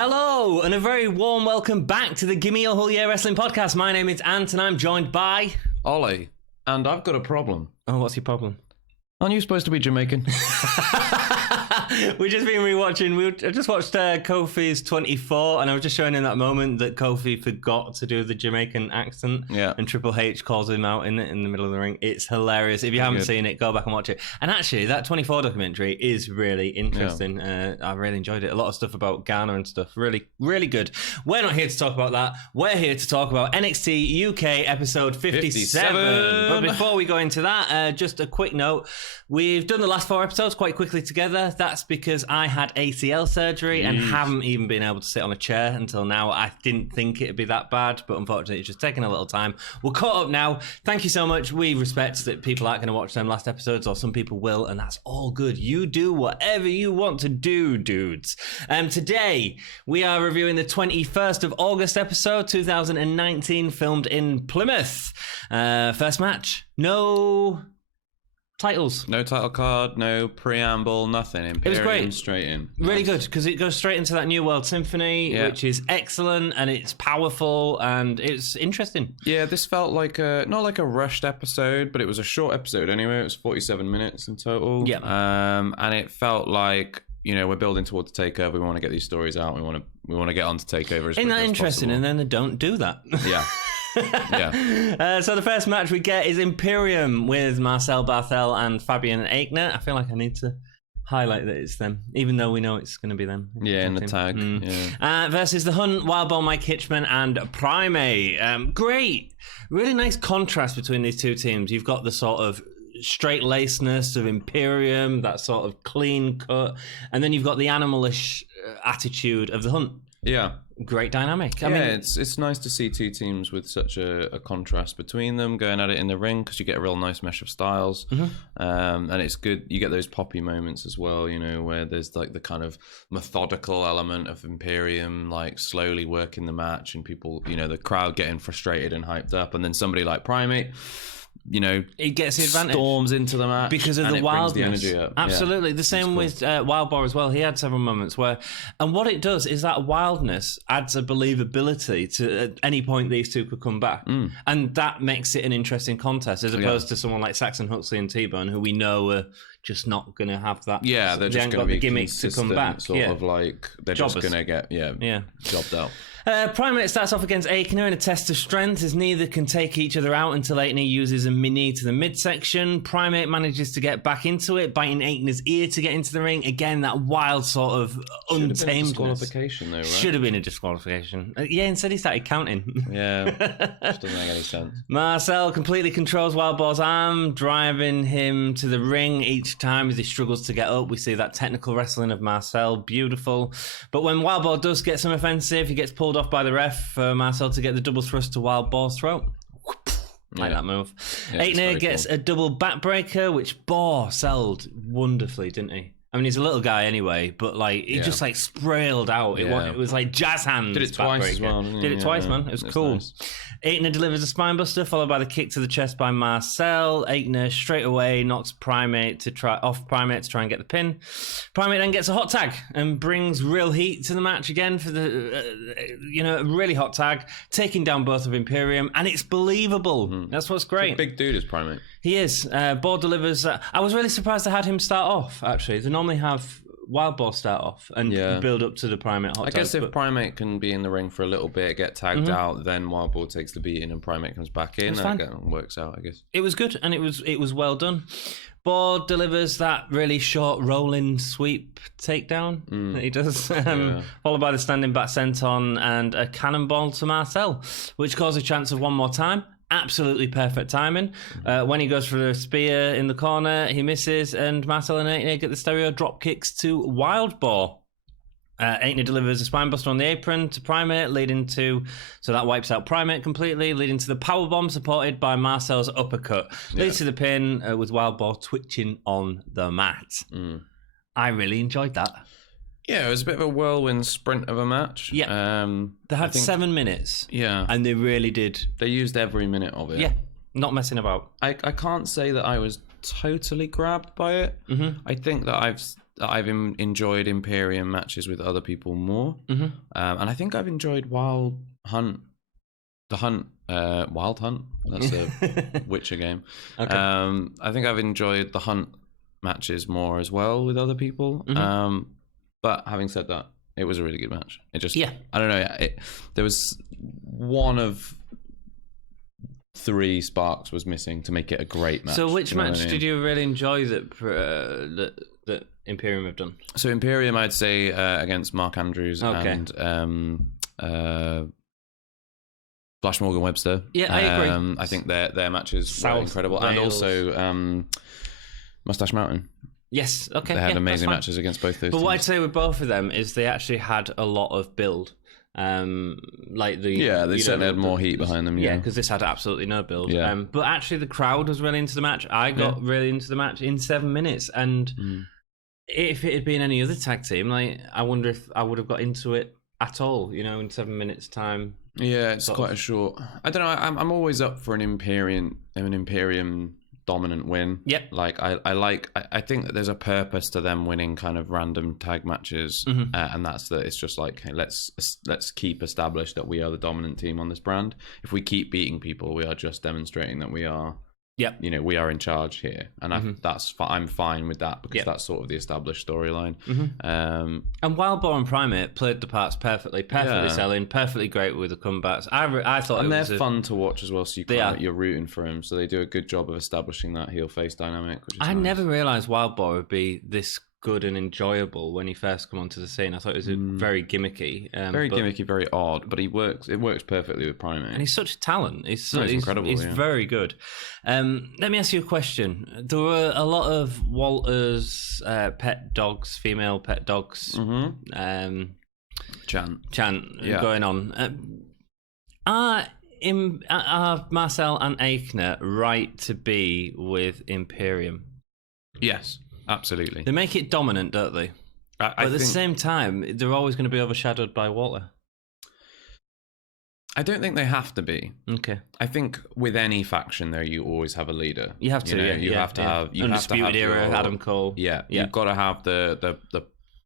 Hello, and a very warm welcome back to the Gimme Your Whole Year Wrestling Podcast. My name is Ant, and I'm joined by... Ollie. And I've got a problem. Oh, what's your problem? Aren't you supposed to be Jamaican? We've just been rewatching. I just watched Kofi's 24, and I was just showing in that moment that Kofi forgot to do the Jamaican accent. Yeah. And Triple H calls him out in the middle of the ring. It's hilarious. If you haven't seen it, go back and watch it. And actually, that 24 documentary is really interesting. Yeah. I really enjoyed it. A lot of stuff about Ghana and stuff. Really, really good. We're not here to talk about that. We're here to talk about NXT UK episode 57. But before we go into that, just a quick note. We've done the last 4 episodes quite quickly together. That's because I had ACL surgery and haven't even been able to sit on a chair until now. I didn't think it'd be that bad, but unfortunately it's just taken a little time. We're caught up now. Thank you so much. We respect that people aren't going to watch them last episodes, or some people will, and that's all good. You do whatever you want to do, dudes. Today we are reviewing the 21st of August episode 2019, filmed in Plymouth. First match. No titles. No title card, no preamble, nothing. Imperium, it was great. Straight in. Really good, because it goes straight into that New World Symphony, which is excellent, and it's powerful, and it's interesting. Yeah, this felt like not like a rushed episode, but it was a short episode anyway. It was 47 minutes in total. Yeah. And it felt like, you know, we're building towards Takeover. We want to get these stories out. We want to get on to Takeover as Isn't that interesting? Possible. And then they don't do that. Yeah. Yeah. So the first match we get is Imperium with Marcel and Fabian Aichner. I feel like I need to highlight that it's them, even though we know it's going to be them. Yeah, in the tag. Yeah. Versus The Hunt, Wild Ball, Mike Hitchman, and Primate. Great. Really nice contrast between these two teams. You've got the sort of straight-lacedness of Imperium, that sort of clean cut, and then you've got the animalish attitude of The Hunt. Yeah. Great dynamic. I mean, it's nice to see two teams with such a contrast between them going at it in the ring, because you get a real nice mesh of styles. And it's good. You get those poppy moments as well, you know, where there's like the kind of methodical element of Imperium, like slowly working the match, and people, you know, the crowd getting frustrated and hyped up, and then somebody like Primate, you know, it gets the advantage, storms into the match because of the wildness. The energy up. Absolutely. The same with Wild Boar as well. He had several moments where, and what it does is that wildness adds a believability to at any point these two could come back, and that makes it an interesting contest as opposed to someone like Saxon Huxley and T-Bone, who we know are just not going to have that. Yeah, they're just going to be gimmicks to come back. Sort of like they're Jobbers. just going to get jobbed out. Primate starts off against Aichner in a test of strength, as neither can take each other out until Aichner uses a mini to the midsection. Primate manages to get back into it, biting Aichner's ear to get into the ring. Again, that wild sort of untamedness. Should have been a disqualification, though, right? Should have been a disqualification. Instead he started counting. Yeah, just doesn't make any sense. Marcel completely controls Wild Boar's arm, driving him to the ring each time as he struggles to get up. We see that technical wrestling of Marcel, beautiful. But when Wild Boar does get some offensive, he gets pulled off by the ref for Marcel to get the double thrust to Wild Boar's throat. Like that move. Aichner gets a double backbreaker, which Boar sold wonderfully, didn't he? I mean, he's a little guy anyway, but like he just like sprayled out. It was like jazz hands. Did it twice as well. Did it twice, man. It was cool. Nice. Aichner delivers a spinebuster, followed by the kick to the chest by Marcel. Aichner straight away knocks Primate to try and get the pin. Primate then gets a hot tag and brings real heat to the match again for the really hot tag, taking down both of Imperium, and it's believable. That's what's great. Big dude is Primate. He is. Boar delivers. I was really surprised they had him start off. Actually, they normally have Wild Boar start off and build up to the Primate hot tag. I guess if Primate can be in the ring for a little bit, get tagged out, then Wild Boar takes the beating and Primate comes back in. That works out, I guess. It was good, and it was well done. Boar delivers that really short rolling sweep takedown that he does, followed by the standing back senton and a cannonball to Marcel, which caused a chance of one more time. Absolutely perfect timing. When he goes for the spear in the corner, he misses, and Marcel and Aichner get the stereo drop kicks to Wild Boar. Aichner delivers a spinebuster on the apron to Primate, so that wipes out Primate completely, leading to the powerbomb supported by Marcel's uppercut. Leads to the pin with Wild Boar twitching on the mat. I really enjoyed that. Yeah, it was a bit of a whirlwind sprint of a match. Yeah. They had 7 minutes. Yeah. And they really did. They used every minute of it. Yeah. Not messing about. I can't say that I was totally grabbed by it. I think that I've enjoyed Imperium matches with other people more, and I think I've enjoyed Wild Hunt. Wild Hunt. That's a Witcher game. Okay. I think I've enjoyed the Hunt matches more as well with other people. But having said that, it was a really good match. It just, I don't know. There was one of 3 sparks was missing to make it a great match. So, which match did you really enjoy that Imperium have done? So, Imperium, I'd say against Mark Andrews and Flash Morgan Webster. Yeah, I agree. I think their matches were incredible, Wales. And also Mustache Mountain. Yes, okay. They had amazing matches against both those teams. What I'd say with both of them is they actually had a lot of build. They certainly had more heat behind them. Yeah, because this had absolutely no build. Yeah. But actually, the crowd was really into the match. I got really into the match in 7 minutes, and if it had been any other tag team, I wonder if I would have got into it at all. In 7 minutes' time. Yeah, it's quite a short. I don't know. I'm always up for an Imperium dominant win. Yep. I think that there's a purpose to them winning kind of random tag matches, and that's that it's just like, hey, let's keep established that we are the dominant team on this brand. If we keep beating people, we are just demonstrating that we are. Yep. We are in charge here, and I'm fine with that because that's sort of the established storyline. And Wild Boar and Primate played the parts perfectly selling, perfectly great with the comebacks. I thought, and they're fun to watch as well. So you're rooting for them, so they do a good job of establishing that heel face dynamic. Which is nice. Never realised Wild Boar would be this good and enjoyable when he first come onto the scene. I thought it was very gimmicky, gimmicky, very odd, but it works perfectly with Primate, and he's such a talent. He's incredible. He's very good. Let me ask you a question. There were a lot of Walter's female pet dogs chant going on. Are Marcel and Aichner right to be with Imperium? Yes. Absolutely. They make it dominant, don't they? But at the same time, they're always going to be overshadowed by Walter. I don't think they have to be. Okay. I think with any faction, though, you always have a leader. You have to. You have to have Undisputed Era, Adam Cole. Yeah. You've got to have the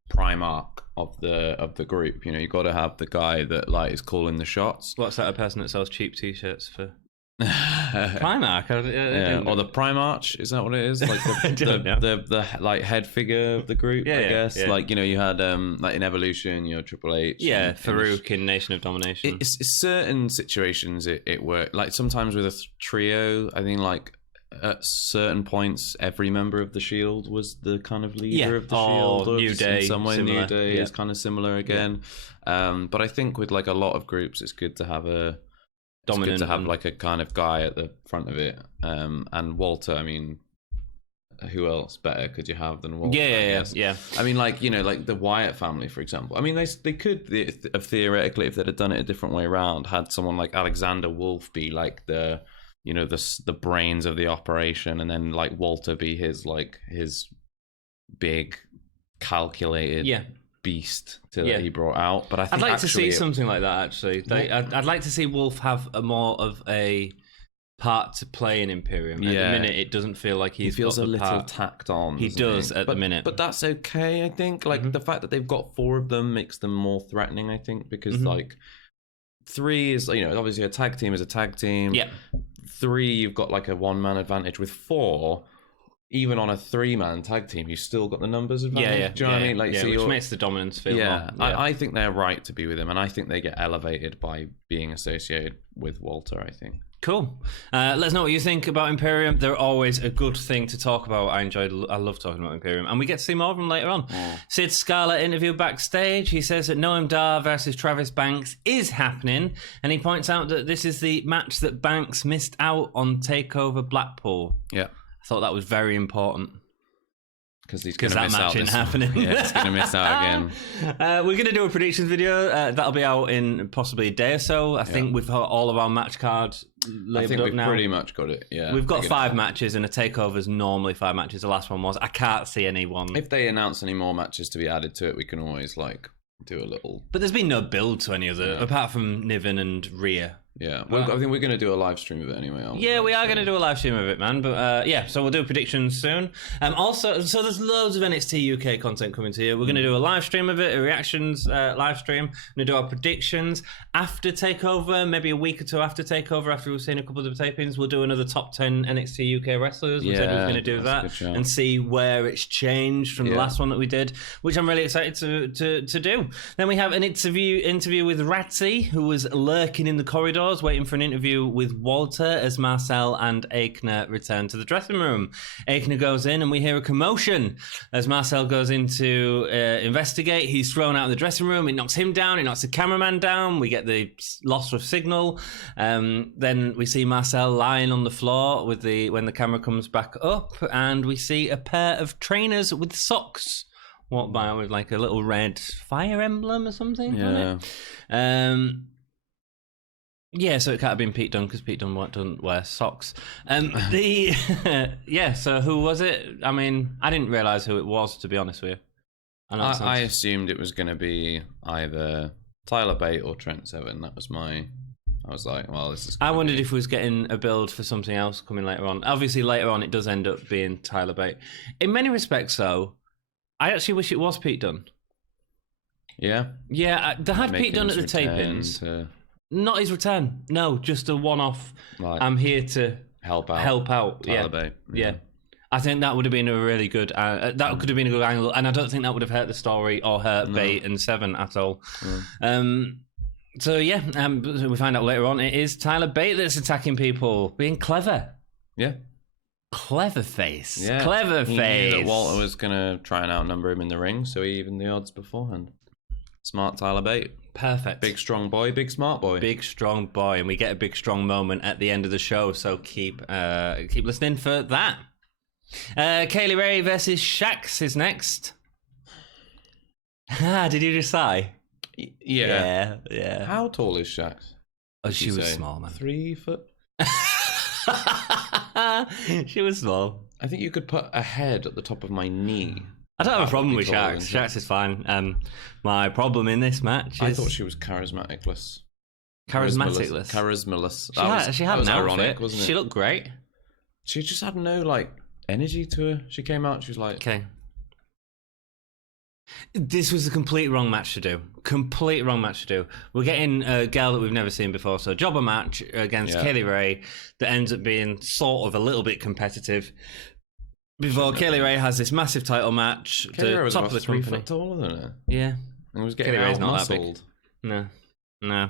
Primarch of the group. You've got to have the guy that is calling the shots. What's that? A person that sells cheap T-shirts for? Primarch, or the Primarch, is that what it is? Like the head figure of the group, I guess. Yeah. You had in Evolution, Triple H. Yeah, Farouk in Nation of Domination. It's certain situations it worked. Sometimes with a trio, I think at certain points, every member of the Shield was the kind of leader of the Shield. New Day, in some way, similar. New Day is kind of similar again. Yeah. But I think with a lot of groups, it's good to have a dominant. It's good to have a kind of guy at the front of it. And Walter, I mean, who else better could you have than Walter? Yeah. I mean, the Wyatt family, for example. I mean, they could have theoretically, if they'd have done it a different way around, had someone like Alexander Wolf be the brains of the operation, and then Walter be his big calculated beast that he brought out. But I think I'd like to see something like that. Actually, I'd like to see Wolf have more of a part to play in Imperium. At the minute, it doesn't feel like he feels a little tacked on. He does at the minute, but that's okay. I think the fact that they've got 4 of them makes them more threatening. I think because 3 is obviously a tag team is a tag team. Yeah. 3, you've got a 1-man advantage. With 4, even on a 3-man tag team, you still got the numbers advantage. Do you know what I mean? So which makes the dominance feel more. I think they're right to be with him, and I think they get elevated by being associated with Walter, I think. Cool. Let us know what you think about Imperium. They're always a good thing to talk about. I love talking about Imperium, and we get to see more of them later on. Sid Scarlett interview backstage. He says that Noam Dar versus Travis Banks is happening, and he points out that this is the match that Banks missed out on Takeover Blackpool. Yeah, I thought that was very important. Because that match ain't happening. Yeah, he's going to miss out again. We're going to do a predictions video. That'll be out in possibly a day or so. I think we've got all of our match cards labelled up now. I think we've pretty much got it, yeah. We've got 5 matches, and a takeover's normally 5 matches. The last one was. I can't see anyone. If they announce any more matches to be added to it, we can always do a little... But there's been no build to any other, apart from Niven and Rhea. Yeah, I think we're going to do a live stream of it anyway. Yeah, we are going to do a live stream of it, man. But so we'll do predictions soon. Also, so there's loads of NXT UK content coming to you. We're going to do a live stream of it, a reactions live stream. We're going to do our predictions after Takeover, maybe a week or two after Takeover, after we've seen a couple of the tapings. We'll do another top 10 NXT UK wrestlers. We said we were going to do that and see where it's changed from the last one that we did, which I'm really excited to do. Then we have an interview with Ratzi, who was lurking in the corridors, waiting for an interview with Walter as Marcel and Aichner return to the dressing room. Aichner goes in and we hear a commotion as Marcel goes in to investigate. He's thrown out of the dressing room. It knocks him down. It knocks the cameraman down. We get the loss of signal. Then we see Marcel lying on the floor when the camera comes back up, and we see a pair of trainers with socks walk by with like a little red fire emblem or something on it. Yeah, so it can't have been Pete Dunne because Pete Dunne doesn't wear socks. So who was it? I mean, I didn't realise who it was, to be honest with you. I assumed it was going to be either Tyler Bate or Trent Seven. I was like, well, this is... I wondered if we was getting a build for something else coming later on. Obviously, later on, it does end up being Tyler Bate. In many respects, though, I actually wish it was Pete Dunne. Yeah? Yeah, they had Pete Dunne at the tapings. Not his return. No, just a one-off. Like, I'm here to help out. Tyler Bate. Yeah. I think that would have been a really good... that could have been a good angle, and I don't think that would have hurt the story or hurt Bate and Seven at all. We find out later on it is Tyler Bate that's attacking people, being clever. Yeah. Clever face. Yeah. Clever he face. Knew that Walter was going to try and outnumber him in the ring, so he evened the odds beforehand. Smart Tyler Bate. Perfect. Big strong boy, big smart boy. Big strong boy, and we get a big strong moment at the end of the show, so keep listening for that. Kaylee Ray versus Shax is next. Did you just sigh? Yeah. Yeah. How tall is Shax? Oh, she was small, man. 3 foot? She was small. I think you could put a head at the top of my knee. I don't have a problem with Shax. Shax is fine. My problem in this match is... I thought she was charismaticless. Charismaticless? Charismaless. She had an ironic, outfit. wasn't it? She looked great. She just had no, energy to her. She came out, she was like... Okay. This was a complete wrong match to do. We're getting a girl that we've never seen before, so jobber match against Kaylee Ray that ends up being sort of a little bit competitive. Before Kaylee Ray has this massive title match, Kaylee Ray was top of the 3 company. foot taller than her. Yeah, and was getting Kaylee Ray's not muscled. that big. No.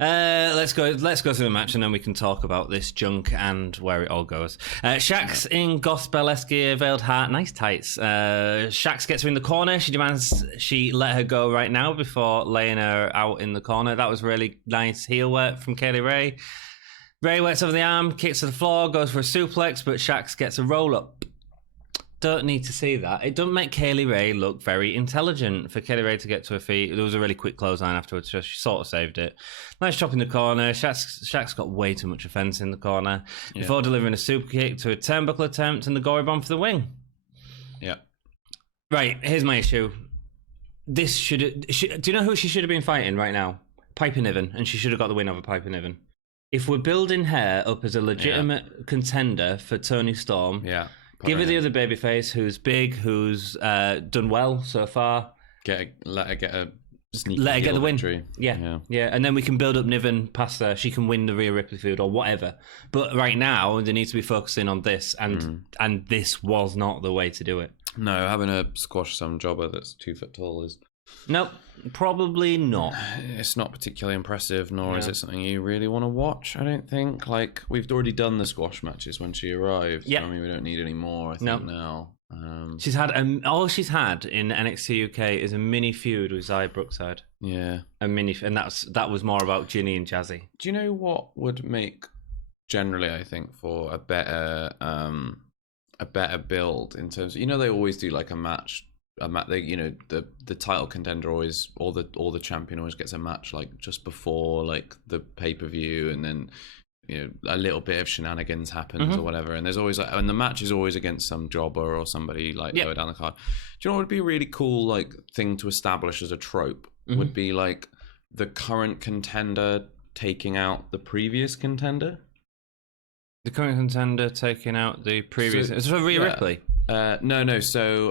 Let's go through the match and then we can talk about this junk and where it all goes. Shax in gospel-esque veiled heart, nice tights. Shax gets her in the corner. She demands she let her go right now before laying her out in the corner. That was really nice heel work from Kaylee Ray. Ray works over the arm, kicks to the floor, goes for a suplex, but Shax gets a roll-up. Don't need to see that. It doesn't make Kaylee Ray look very intelligent for Kaylee Ray to get to her feet. There was a really quick clothesline afterwards, so she sort of saved it. Nice chop in the corner. Shax's got way too much offense in the corner before delivering a super kick to a turnbuckle attempt and the gory bomb for the win. Yeah. Right, here's my issue. Do you know who she should have been fighting right now? Piper Niven, and she should have got the win over Piper Niven. If we're building her up as a legitimate contender for Toni Storm... Give her the other babyface who's big, who's done well so far. Let her get a sneaky the win. Victory. Yeah, and then we can build up Niven past her. She can win the Rhea Ripley feud or whatever. But right now, they need to be focusing on this, and this was not the way to do it. No, having a squash some jobber that's 2 foot tall is... Nope, probably not. It's not particularly impressive, nor is it something you really want to watch, I don't think. We've already done the squash matches when she arrived. Yeah. So, I mean, we don't need any more, I think, now. She's had... all she's had in NXT UK is a mini feud with Xia Brookside. Yeah. And that was more about Ginny and Jazzy. Do you know what would make, generally, I think, for a better build in terms of... they always do, a match... the title contender always, or the champion always gets a match just before the pay-per-view, and then a little bit of shenanigans happens or whatever, and there's always and the match is always against some jobber or somebody lower down the card. Do you know what would be a really cool thing to establish as a trope would be the current contender taking out the previous contender. The current contender taking out the previous. So Rhea Ripley. No. So,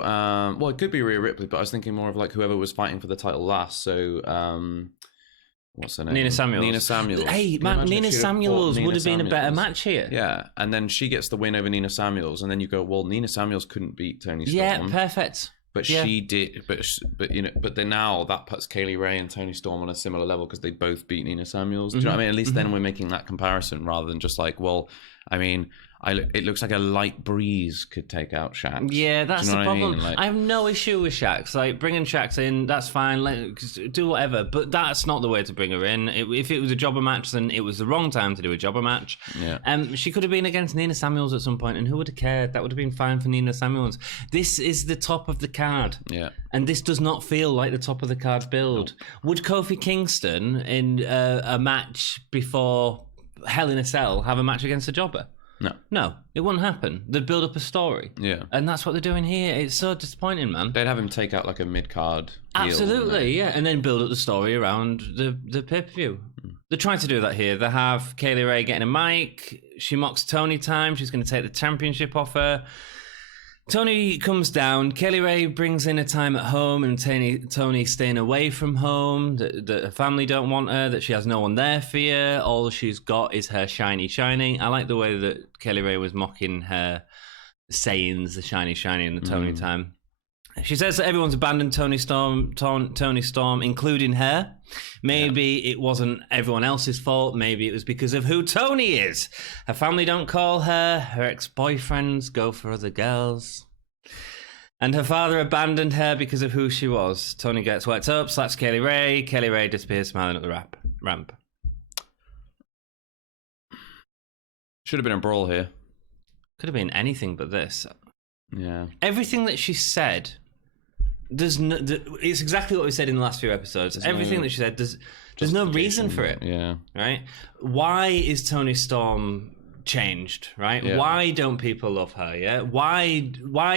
well, it could be Rhea Ripley, but I was thinking more of like whoever was fighting for the title last. So, what's her name? Nina Samuels. Hey, man, Nina Samuels would have been a better match here. Yeah, and then she gets the win over Nina Samuels, and then you go, well, Nina Samuels couldn't beat Toni Storm. Yeah, perfect. But she did. But then now that puts Kaylee Ray and Toni Storm on a similar level because they both beat Nina Samuels. Do you know what I mean? At least then we're making that comparison rather than just like, well, I mean, it looks like a light breeze could take out Shax. Yeah, that's the problem. I mean? I have no issue with Shax. Like, bringing Shax in, that's fine. Do whatever. But that's not the way to bring her in. If it was a jobber match, then it was the wrong time to do a jobber match. Yeah. She could have been against Nina Samuels at some point, and who would have cared? That would have been fine for Nina Samuels. This is the top of the card. Yeah. And this does not feel like the top of the card build. No. Would Kofi Kingston, in a match before Hell in a Cell, have a match against a jobber? No, it wouldn't happen. They'd build up a story. Yeah. And that's what they're doing here. It's so disappointing, man. They'd have him take out like a mid-card heel, absolutely, yeah. And then build up the story around the pay-per-view. They're trying to do that here. They have Kaylee Ray getting a mic. She mocks Toni time. She's going to take the championship off her. Toni comes down. Kaylee Ray brings in a time at home, and Toni staying away from home, that her family don't want her, that she has no one there for you. All she's got is her shiny shining. I like the way that Kaylee Ray was mocking her sayings, the shiny and the Toni time. She says that everyone's abandoned Toni Storm, including her. Maybe it wasn't everyone else's fault. Maybe it was because of who Toni is. Her family don't call her. Her ex-boyfriends go for other girls. And her father abandoned her because of who she was. Toni gets worked up, slaps Kaylee Ray. Kaylee Ray disappears smiling at the ramp. Should have been a brawl here. Could have been anything but this. Yeah. Everything that she said... it's exactly what we said in the last few episodes. Everything that she said, there's no reason for it. Yeah. Right? Why is Toni Storm changed? Right? Yeah. Why don't people love her? Yeah. Why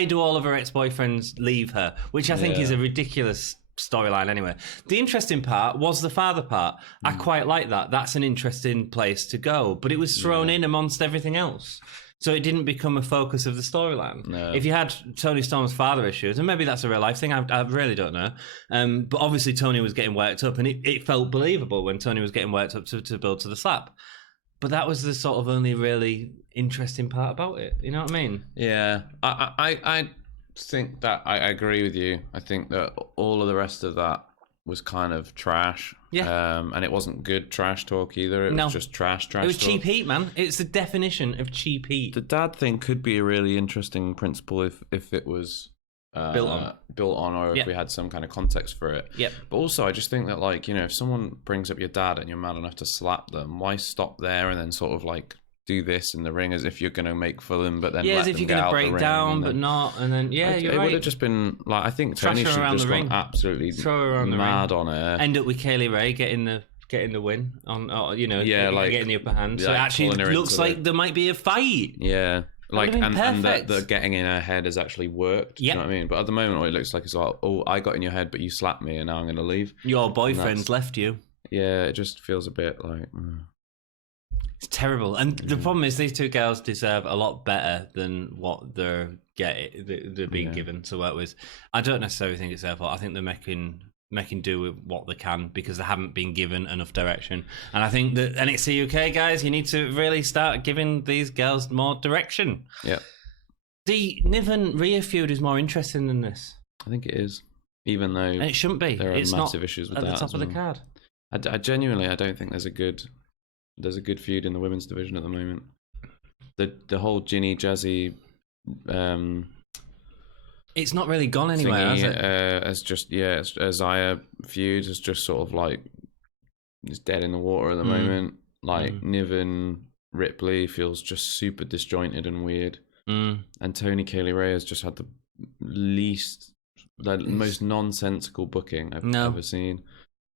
do all of her ex-boyfriends leave her? Which I think is a ridiculous storyline anyway. The interesting part was the father part. I quite like that. That's an interesting place to go. But it was thrown in amongst everything else. So it didn't become a focus of the storyline. No. If you had Toni Storm's father issues, and maybe that's a real life thing, I really don't know. But obviously Toni was getting worked up, and it felt believable when Toni was getting worked up to build to the slap. But that was the sort of only really interesting part about it. You know what I mean? Yeah. I think that I agree with you. I think that all of the rest of that was kind of trash. Yeah. And it wasn't good trash talk either. It was just trash talk. It was cheap heat, man. It's the definition of cheap heat. The dad thing could be a really interesting principle if it was built on, or if we had some kind of context for it. Yep. But also, I just think that, like, you know, if someone brings up your dad and you're mad enough to slap them, why stop there and then sort of like do this in the ring as if you're going to make for them, but then as if you're going to break down, but not, and then you're right. It would have just been like, I think Toni should have just gone absolutely mad on her. End up with Kaylee Ray getting the win on, getting the upper hand. So it actually looks like there might be a fight. Yeah. Like, and that the getting in her head has actually worked. You know what I mean? But at the moment, what it looks like is like, oh, I got in your head, but you slapped me, and now I'm going to leave. Your boyfriend's left you. Yeah, it just feels a bit like... It's terrible. And the problem is these two girls deserve a lot better than what they're being given to work with. I don't necessarily think it's their fault. I think they're making do with what they can because they haven't been given enough direction. And I think that NXT UK guys, you need to really start giving these girls more direction. Yeah. The Niv and Rhea feud is more interesting than this. I think it is, even though and it shouldn't be. There are massive issues with that at the top of the card. I genuinely, I don't think there's a good feud in the women's division at the moment. The whole Ginny Jazzy it's not really gone anywhere, has it? As just Isaiah feud is just sort of like it's dead in the water at the moment. Like Niv and Ripley feels just super disjointed and weird. And Toni Kaylee Ray has just had the most nonsensical booking I've ever seen.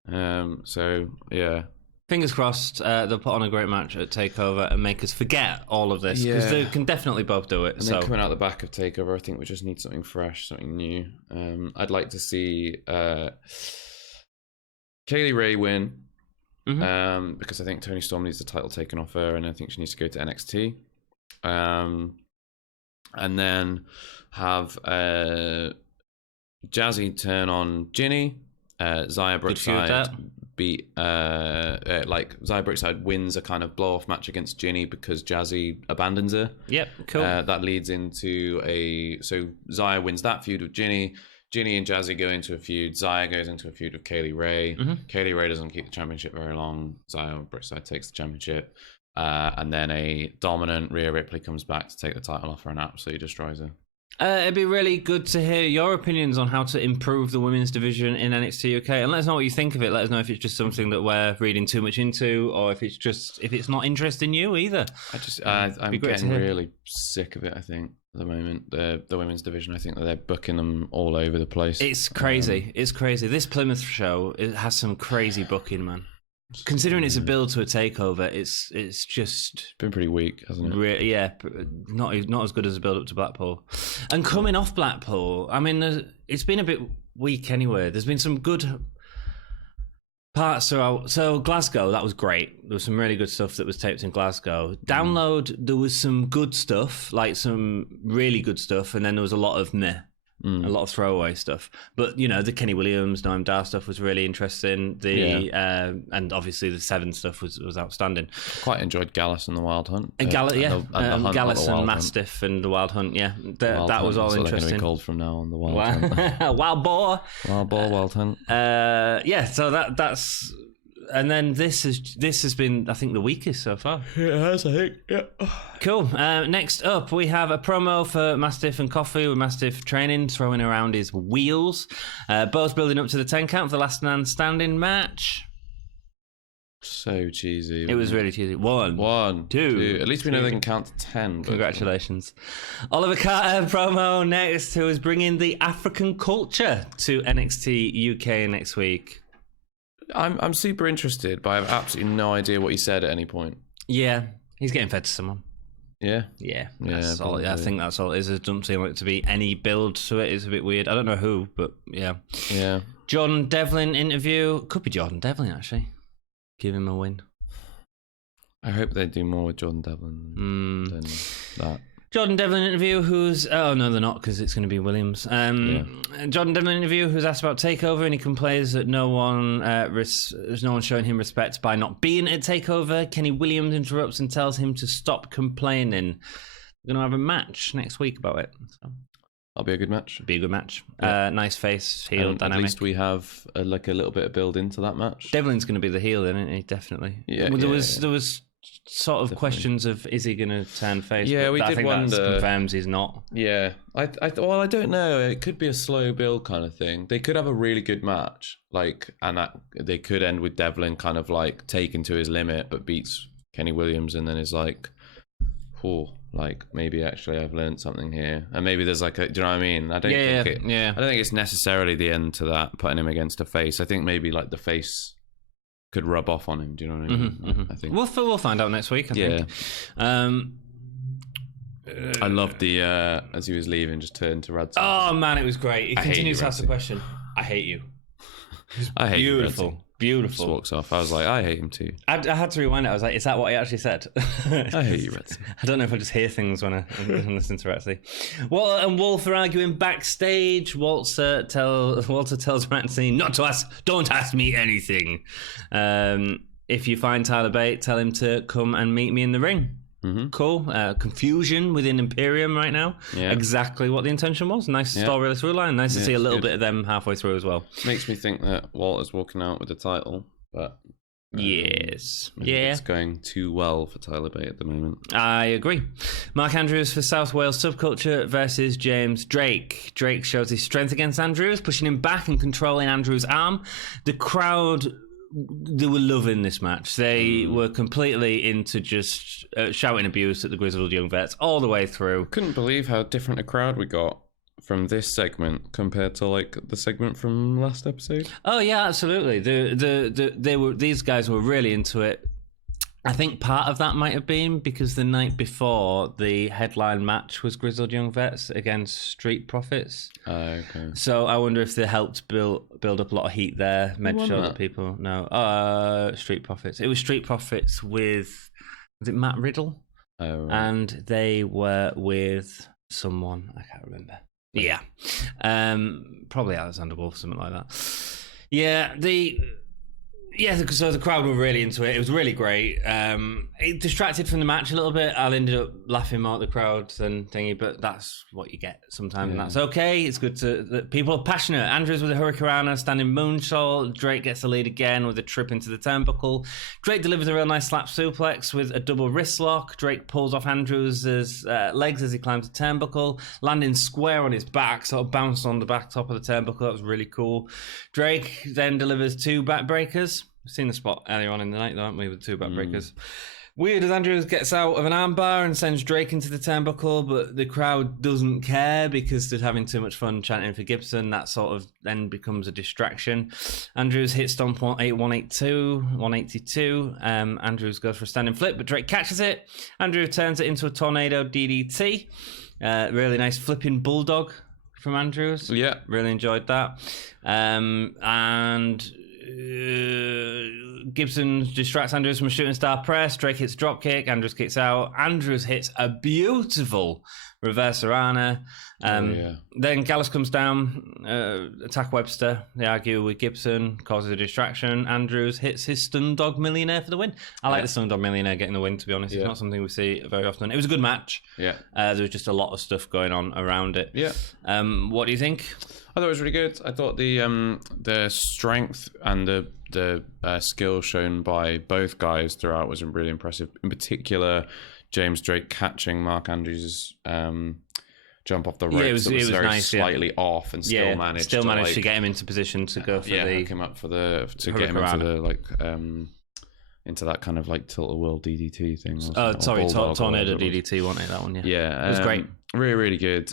So yeah. Fingers crossed they'll put on a great match at Takeover and make us forget all of this, because they can definitely both do it. And then coming out the back of Takeover, I think we just need something fresh, something new. I'd like to see Kaylee Ray win, because I think Toni Storm needs the title taken off her, and I think she needs to go to NXT. And then have Jazzy turn on Ginny. Xia Brookside beat Xia Brookside wins a kind of blow off match against Ginny because Jazzy abandons her. Yep, cool. That leads into so Xia wins that feud with Ginny. Ginny and Jazzy go into a feud. Xia goes into a feud with Kaylee Ray. Kaylee Ray doesn't keep the championship very long. Xia Brookside takes the championship. And then a dominant Rhea Ripley comes back to take the title off her and absolutely destroys her. It'd be really good to hear your opinions on how to improve the women's division in NXT UK, and let us know what you think of it. Let us know if it's just something that we're reading too much into, or if it's not interesting you either. I'm getting really sick of it. I think at the moment the women's division, I think that they're booking them all over the place. It's crazy. It's crazy. This Plymouth show, it has some crazy booking, man. Considering it's a build to a takeover, it's just been pretty weak, hasn't it? Not as good as a build up to Blackpool. And coming off Blackpool, I mean, it's been a bit weak anyway. There's been some good parts throughout. So Glasgow, that was great. There was some really good stuff that was taped in Glasgow. Download, there was some good stuff, like some really good stuff, and then there was a lot of meh. A lot of throwaway stuff, but you know, the Kenny Williams, Noam Dar stuff was really interesting. And obviously the Seven stuff was outstanding. Quite enjoyed Gallus and the Wild Hunt. Gallus and Mastiff and the Wild Hunt. Yeah, that was all interesting. They're going to be called from now on, the Wild Hunt. Wild Boar, Wild Hunt. So that's. And then this has been, I think, the weakest so far. It has, I think. Yeah. Cool. Next up, we have a promo for Mastiff and Coffee with Mastiff training, throwing around his wheels. Both building up to the 10 count for the last man standing match. So cheesy. It was really cheesy. One, two. At least we know they can count to 10. Congratulations. Oliver Carter promo next, who is bringing the African culture to NXT UK next week. I'm super interested, but I have absolutely no idea what he said at any point. Yeah, he's getting fed to someone. Yeah? That's all. I think that's all it is. It doesn't seem like to be any build to it. It's a bit weird. I don't know who, but yeah. Jordan Devlin interview. Could be Jordan Devlin, actually. Give him a win. I hope they do more with Jordan Devlin than that. Jordan Devlin interview, who's... Oh, no, they're not, because it's going to be Williams. Jordan Devlin interview, who's asked about Takeover, and he complains that no one showing him respect by not being at Takeover. Kenny Williams interrupts and tells him to stop complaining. We're going to have a match next week about it. So. That'll be a good match. Be a good match. Yeah. Nice face, heel, dynamic. At least we have a little bit of build into that match. Devlin's going to be the heel, then, isn't he? Definitely. Yeah. There was sort of questions of, is he going to turn face? Yeah, we did wonder. That confirms he's not. Yeah, I don't know. It could be a slow build kind of thing. They could have a really good match, they could end with Devlin kind of like taken to his limit, but beats Kenny Williams, and then is like, maybe actually I've learned something here, and maybe there's do you know what I mean? I don't think it's necessarily the end to that, putting him against a face. I think maybe like the face could rub off on him. Do you know what I mean? I think we'll find out next week. I think. I loved the as he was leaving, just turned to Radson. Oh man, it was great. He continues to ask the question. I hate you. I hate beautiful. you, Beautiful. Just walks off. I was like, I hate him too. I had to rewind it. I was like, is that what he actually said? I hate you, Retsy. I don't know if I just hear things when I listen to Retsy. Walter and Wolf are arguing backstage. Walter tells Retsy not to ask. Don't ask me anything. If you find Tyler Bate, tell him to come and meet me in the ring. Mm-hmm. Cool. Confusion within Imperium right now. Yeah. Exactly what the intention was. Nice story through line. Nice to see a little bit of them halfway through as well. Makes me think that Walter's walking out with the title, but yes, it's going too well for Tyler Bate at the moment. I agree. Mark Andrews for South Wales Subculture versus James Drake. Drake shows his strength against Andrews, pushing him back and controlling Andrews' arm. The crowd, they were loving this match. They were completely into just shouting abuse at the Grizzled Young Vets all the way through. Couldn't believe how different a crowd we got from this segment compared to like the segment from last episode. Oh yeah, absolutely. These guys were really into it. I think part of that might have been because the night before, the headline match was Grizzled Young Vets against Street Profits. Okay. So I wonder if they helped build up a lot of heat there, made sure that people know. Street Profits. It was Street Profits was it Matt Riddle? Oh, right. And they were with someone, I can't remember. Yeah. Probably Alexander Wolf, something like that. So the crowd were really into it. It was really great. It distracted from the match a little bit. I ended up laughing more at the crowd than thingy, but that's what you get sometimes, and that's okay. It's good that people are passionate. Andrews with a Hurricanrana, standing moonsault. Drake gets the lead again with a trip into the turnbuckle. Drake delivers a real nice slap suplex with a double wrist lock. Drake pulls off Andrews' legs as he climbs the turnbuckle, landing square on his back, sort of bounced on the back top of the turnbuckle. That was really cool. Drake then delivers 2 backbreakers. We've seen the spot earlier on in the night, though, haven't we, with 2 backbreakers. Weird as Andrews gets out of an armbar and sends Drake into the turnbuckle, but the crowd doesn't care because they're having too much fun chanting for Gibson. That sort of then becomes a distraction. Andrews hits Stomp 182. Andrews goes for a standing flip, but Drake catches it. Andrews turns it into a tornado DDT. Really nice flipping bulldog from Andrews. Yeah. Really enjoyed that. Gibson distracts Andrews from a shooting star press. Drake hits drop kick. Andrews kicks out. Andrews hits a beautiful reverse Arana. Then Gallus comes down, attack Webster. They argue with Gibson, causes a distraction. Andrews hits his Stun Dog Millionaire for the win. I like the Stun Dog Millionaire getting the win, to be honest. It's not something we see very often. It was a good match. There was just a lot of stuff going on around it. What do you think? I thought it was really good. I thought the strength and the skill shown by both guys throughout was really impressive. In particular, James Drake catching Mark Andrews' jump off the ropes. It was very nice, slightly off, and still managed to get him into position to go for hook him up to get him into the into that kind of like tilt-a-whirl DDT thing. Tornado DDT, wasn't it? That one, yeah. It was great. Really, really good.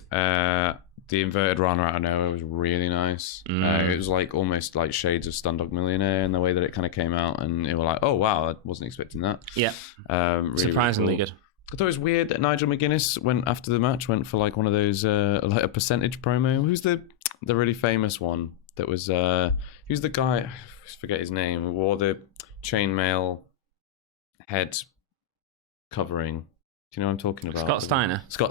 The inverted Rana out of nowhere was really nice. It was like almost like shades of Stun Dog Millionaire in the way that it kind of came out, and you were like, "Oh wow, I wasn't expecting that." Yeah, really, surprisingly really cool. good. I thought it was weird that Nigel McGuinness went after the match, went for like one of those like a percentage promo. Who's the really famous one that was? Who's the guy? I forget his name. Who wore the chainmail head covering. Do you know what I'm talking about? Scott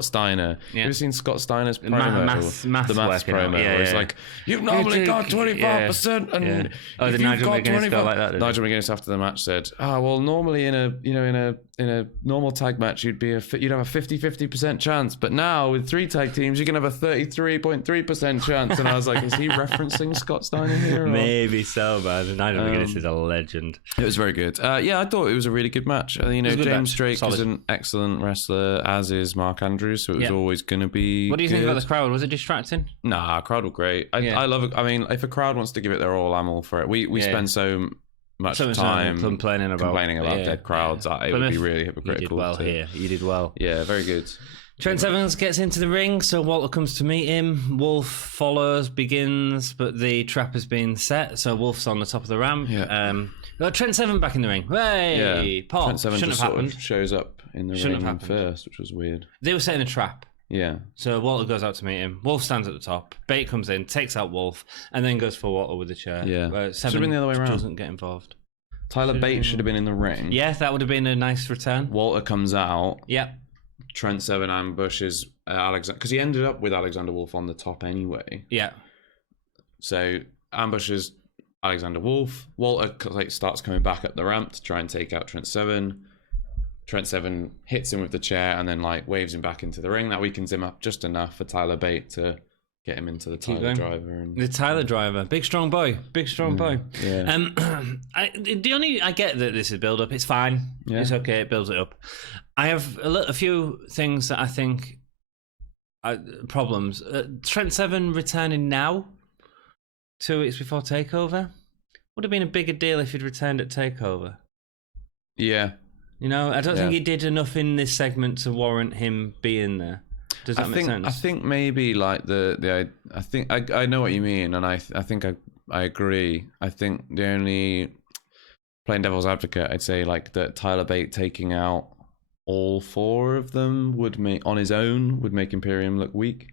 Steiner. Yeah. You ever seen Scott Steiner's promo? The maths promo. Where it's like, you've normally got 25%, and if you've got 25%. Like that, Nigel McGuinness after the match said, well, normally in a normal tag match you'd have a 50% chance, but now with 3 tag teams you can have a 33.3% chance. And I was like, is he referencing Scott Steiner here? Or? Maybe so, man. Nigel McGuinness is a legend. It was very good. I thought it was a really good match. James Drake is an excellent wrestler, as is Mark Andrews, so it was always going to be What do you think about the crowd? Was it distracting? Nah, crowd were great. I love it. I mean, if a crowd wants to give it their all, I'm all for it. We spend so much time complaining about dead crowds. It would be really hypocritical. You did well here. You did well. Yeah, very good. Trent Evans gets into the ring, so Walter comes to meet him. Wolf follows, begins, but the trap has been set, so Wolf's on the top of the ramp. Trent Seven back in the ring. Hey, Paul. Trent Seven shouldn't have happened. Shows up in the ring first, which was weird. They were setting a trap. Yeah. So Walter goes out to meet him. Wolf stands at the top. Bate comes in, takes out Wolf, and then goes for Walter with the chair. Yeah. Seven should have been the other way around. Doesn't get involved. Tyler Bate should have been in the ring. Yeah, that would have been a nice return. Walter comes out. Yep. Trent Seven ambushes Alexander, because he ended up with Alexander Wolf on the top anyway. Yeah. So ambushes Alexander Wolf. Walter starts coming back up the ramp to try and take out Trent Seven. Trent Seven hits him with the chair and then waves him back into the ring. That weakens him up just enough for Tyler Bate to get him into the Tyler Driver. The Tyler Driver, big strong boy. Yeah. I get that this is build up. It's fine. Yeah. It's okay. It builds it up. I have a few things that I think are problems. Trent Seven returning now, 2 weeks before Takeover, would have been a bigger deal if he'd returned at Takeover. Yeah. I don't think he did enough in this segment to warrant him being there. Does that make sense? I think maybe I think I know what you mean, and I think I agree. I think the only playing devil's advocate, I'd say like that Tyler Bate taking out all 4 of them on his own would make Imperium look weak.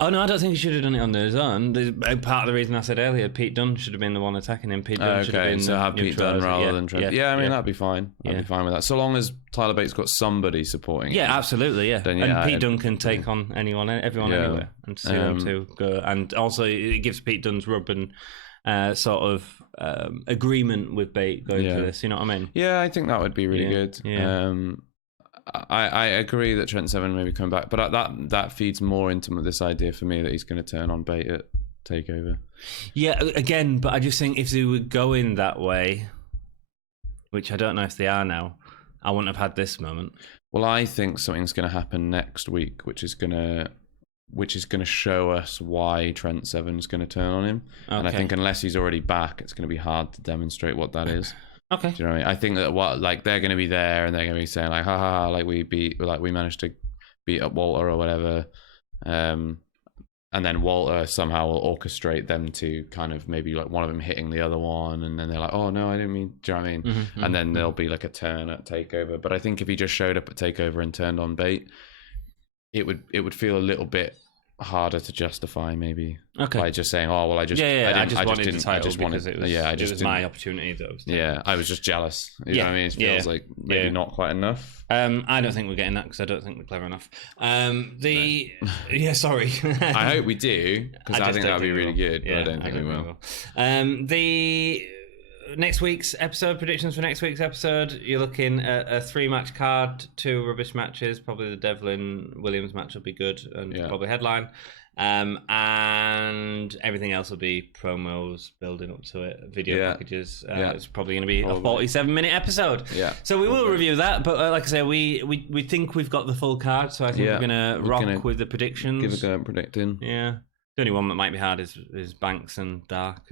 Oh no, I don't think he should have done it on his own. There's part of the reason I said earlier, Pete Dunne should have been the one attacking him. Pete Dunne should have been so have Pete Dunne rather than Trent. Yeah, I mean that'd be fine. I'd be fine with that, so long as Tyler Bate's got somebody supporting. Yeah, him, absolutely. Yeah, then, and Pete Dunne can take on everyone anywhere, and see them to go. And also, it gives Pete Dunne's rub and sort of agreement with Bate going through this. You know what I mean? Yeah, I think that would be really good. Yeah. I agree that Trent Seven may be coming back, but that feeds more into this idea for me that he's going to turn on Bate at Takeover. Yeah, again, but I just think if they were going that way, which I don't know if they are now, I wouldn't have had this moment. Well, I think something's going to happen next week, which is going to show us why Trent Seven's going to turn on him. Okay. And I think unless he's already back, it's going to be hard to demonstrate what that is. Okay. Do you know what I mean? I think that they're going to be there and they're going to be saying like, ha, like we managed to beat up Walter or whatever. And then Walter somehow will orchestrate them to kind of maybe like one of them hitting the other one. And then they're like, oh no, I didn't mean, do you know what I mean? Mm-hmm, and then there'll be like a turn at Takeover. But I think if he just showed up at Takeover and turned on Bate, it would feel a little bit harder to justify maybe by just saying, oh well, I just wanted the title because it was my opportunity though. I was just jealous. You know what I mean? It feels like maybe not quite enough. I don't think we're getting that because I don't think we're clever enough. Sorry. I hope we do because I think that'd be really good, but I don't think we will. The next week's episode, predictions for next week's episode, you're looking at a 3-match card, 2 rubbish matches. Probably the Devlin Williams match will be good and probably headline. And everything else will be promos building up to it, video packages. It's probably going to be a 47-minute episode. Yeah. So we will review that, but like I say, we think we've got the full card, so I think we're going to rock with the predictions. Give a go at predicting. Yeah. The only one that might be hard is Banks and Dark.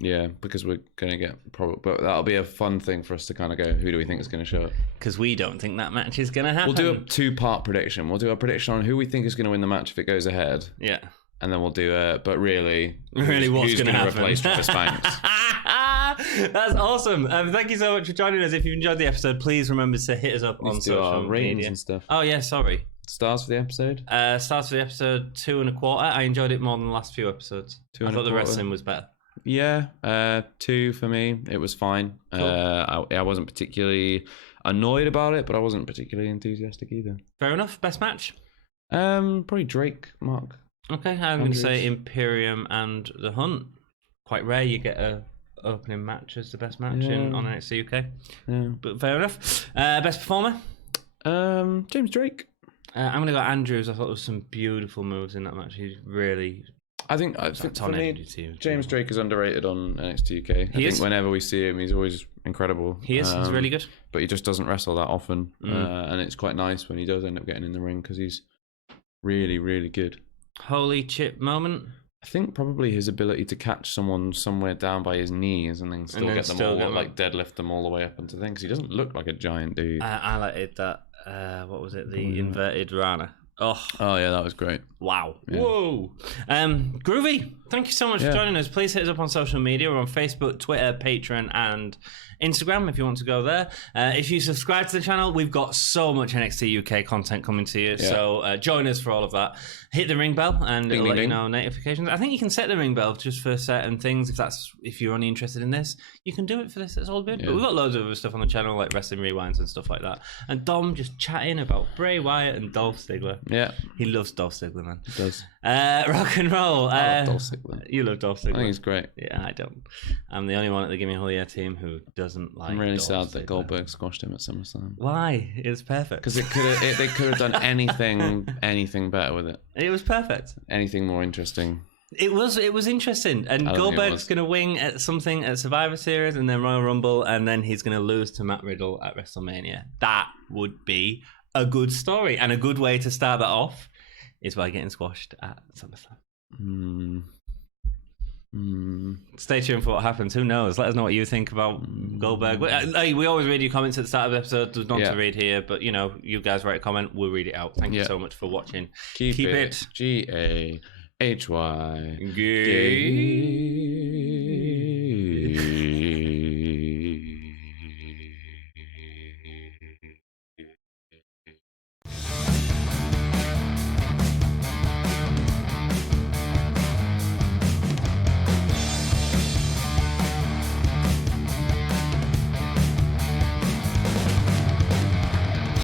Yeah, because we're going to get but that'll be a fun thing for us to kind of go, who do we think is going to show up? Because we don't think that match is going to happen. We'll do a 2-part prediction. We'll do a prediction on who we think is going to win the match if it goes ahead. Yeah. And then we'll do but really what's going to happen? Replace Travis Banks? That's awesome. Thank you so much for joining us. If you've enjoyed the episode, please remember to hit us up on social media and stuff. Oh yeah, sorry. Stars for the episode? Stars for the episode 2.25. I enjoyed it more than the last few episodes. I thought the wrestling was better. Yeah, 2 for me. It was fine. Cool. I wasn't particularly annoyed about it, but I wasn't particularly enthusiastic either. Fair enough. Best match? Probably Drake, Mark. Okay, I'm going to say Imperium and The Hunt. Quite rare you get a opening match as the best match on NXT UK. Yeah. But fair enough. Best performer? James Drake. I'm going to go Andrews. I thought there was some beautiful moves in that match. He's really... I think for me, James Drake is underrated on NXT UK. I think whenever we see him, he's always incredible. He is. He's really good. But he just doesn't wrestle that often. And it's quite nice when he does end up getting in the ring because he's really, really good. Holy chip moment? I think probably his ability to catch someone somewhere down by his knees and then get them all, like deadlift them all the way up into things. Because he doesn't look like a giant dude. I liked that. What was it? The inverted Rana. Oh yeah, that was great. Wow. Yeah. Whoa. Groovy. Thank you so much for joining us. Please hit us up on social media. We're on Facebook, Twitter, Patreon, and Instagram if you want to go there. If you subscribe to the channel, we've got so much NXT UK content coming to you. Yeah. So join us for all of that. Hit the ring bell and it'll let you know notifications. I think you can set the ring bell just for certain things. If you're only interested in this, you can do it for this. That's all good. Yeah. But we've got loads of other stuff on the channel like wrestling rewinds and stuff like that. And Dom just chatting about Bray Wyatt and Dolph Ziggler. Yeah. He loves Dolph Ziggler, man. He does. Rock and roll. I love Dolph Ziggler. You love Dolph Ziggler. I think he's great. Yeah, I don't. I'm the only one at the Gimme team who doesn't like. I'm really Dolph sad that Goldberg squashed him at SummerSlam. Why? It was perfect. Because they could have done anything better with it. It was perfect. Anything more interesting. It was interesting. And Goldberg's going to wing at something at Survivor Series and then Royal Rumble, and then he's going to lose to Matt Riddle at WrestleMania. That would be a good story, and a good way to start that off is by getting squashed at SummerSlam. Stay tuned for what happens. Who knows? Let us know what you think about Goldberg. We always read your comments at the start of the episode. There's none to read here, but you guys write a comment, we'll read it out. Thank you so much for watching. Keep it GAHY. Gay.